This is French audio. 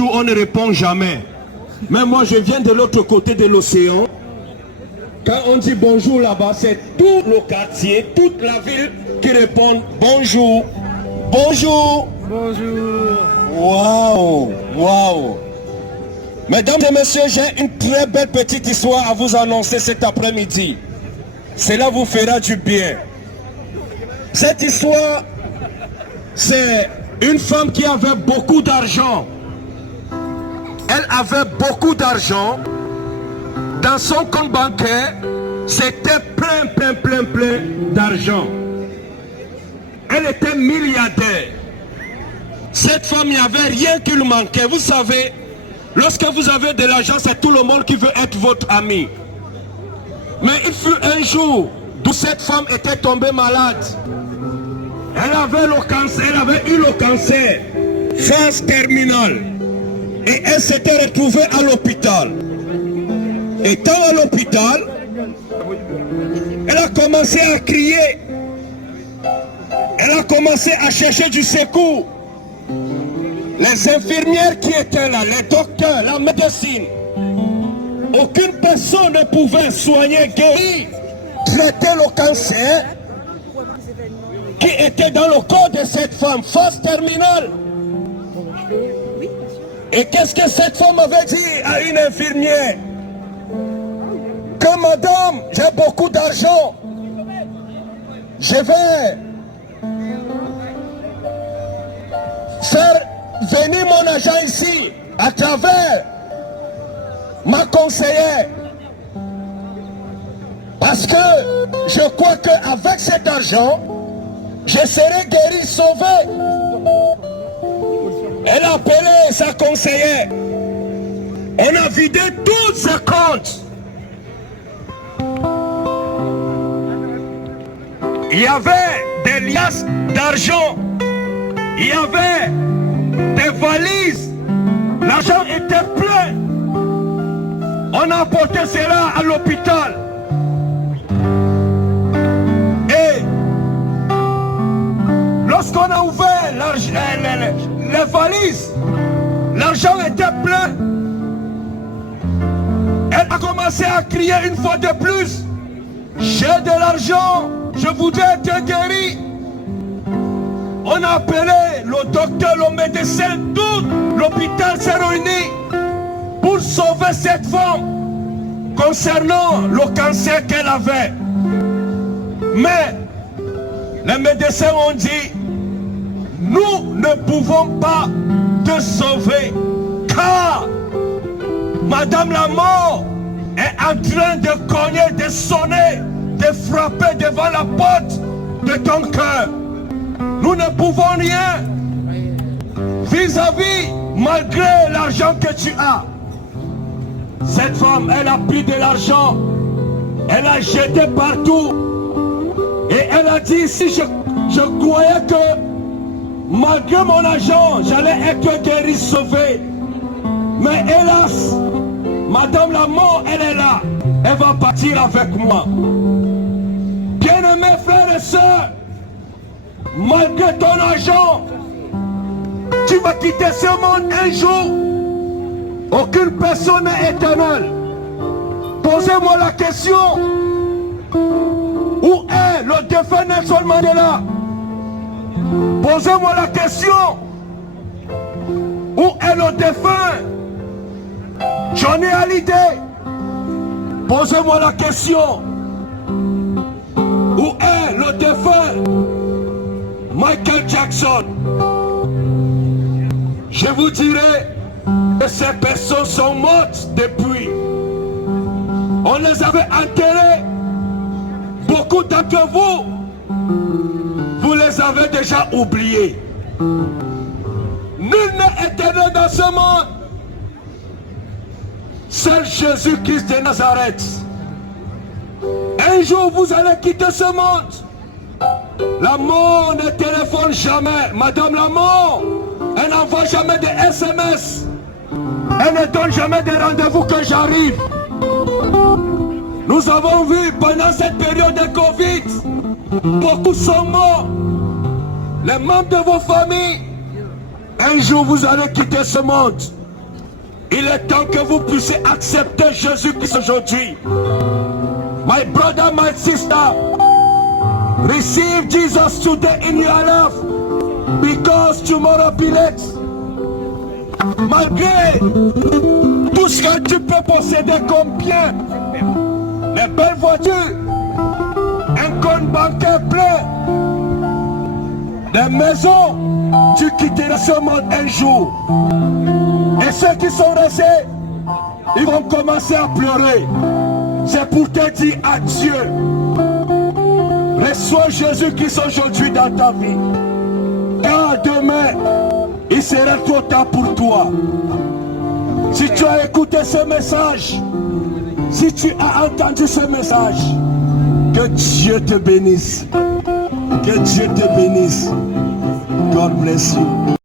On ne répond jamais. Mais moi, je viens de l'autre côté de l'océan. Quand on dit bonjour là-bas, c'est tout le quartier, toute la ville qui répond bonjour. Bonjour. Bonjour. Waouh, waouh. Mesdames et messieurs, j'ai une très belle petite histoire à vous annoncer cet après-midi. Cela vous fera du bien. Cette histoire, c'est une femme qui avait beaucoup d'argent. Elle avait beaucoup d'argent. Dans son compte bancaire, c'était plein d'argent. Elle était milliardaire. Cette femme, il n'y avait rien qui lui manquait. Vous savez, lorsque vous avez de l'argent, c'est tout le monde qui veut être votre ami. Mais il fut un jour où cette femme était tombée malade. Elle avait eu le cancer, phase terminale. Et elle s'était retrouvée à l'hôpital. Étant à l'hôpital, elle a commencé à crier. Elle a commencé à chercher du secours. Les infirmières qui étaient là, les docteurs, la médecine, aucune personne ne pouvait soigner, guérir, traiter le cancer qui était dans le corps de cette femme, phase terminale. Et qu'est-ce que cette femme avait dit à une infirmière? Que madame, j'ai beaucoup d'argent. Je vais faire venir mon agent ici à travers ma conseillère. Parce que je crois qu'avec cet argent, je serai guéri, sauvé. Elle a appelé sa conseillère. On a vidé tous ses comptes. Il y avait des liasses d'argent. Il y avait des valises. L'argent était plein. On a apporté cela à l'hôpital. Et lorsqu'on a ouvert les valises, l'argent était plein. Elle a commencé à crier une fois de plus. J'ai de l'argent, je voudrais être guéri. On a appelé le docteur, le médecin, tout l'hôpital s'est réuni pour sauver cette femme concernant le cancer qu'elle avait. Mais les médecins ont dit, nous ne pouvons pas te sauver car Madame la mort est en train de cogner, de sonner, de frapper devant la porte de ton cœur. Nous ne pouvons rien vis-à-vis, malgré l'argent que tu as. Cette femme, elle a pris de l'argent, elle a jeté partout et elle a dit, si je croyais que malgré mon argent, j'allais être guéri, sauvé. Mais hélas, Madame la mort, elle est là. Elle va partir avec moi. Bien-aimés frères et sœurs, malgré ton argent, tu vas quitter ce monde un jour. Aucune personne n'est éternelle. Posez-moi la question. Où est le défunt Nelson Mandela? Posez-moi la question. Où est le défunt Johnny Hallyday? Posez-moi la question. Où est le défunt Michael Jackson? Je vous dirai que ces personnes sont mortes depuis. On les avait enterrés. Beaucoup d'entre vous, vous les avez déjà oubliés. Nul n'est éternel dans ce monde. Seul Jésus-Christ de Nazareth. Un jour, vous allez quitter ce monde. La mort ne téléphone jamais. Madame la mort, elle n'envoie jamais de SMS. Elle ne donne jamais de rendez-vous que j'arrive. Nous avons vu pendant cette période de Covid, beaucoup sont morts. Les membres de vos familles, un jour vous allez quitter ce monde. Il est temps que vous puissiez accepter Jésus-Christ aujourd'hui. My brother, my sister, receive Jesus today in your life, because tomorrow be late. Malgré tout ce que tu peux posséder comme bien, les belles voitures, un compte bancaire plein, des maisons, tu quitteras ce monde un jour. Et ceux qui sont restés, ils vont commencer à pleurer. C'est pour te dire adieu. Reçois Jésus-Christ aujourd'hui dans ta vie. Car demain, il sera trop tard pour toi. Si tu as écouté ce message, si tu as entendu ce message, que Dieu te bénisse. Que Dieu te bénisse. God bless you.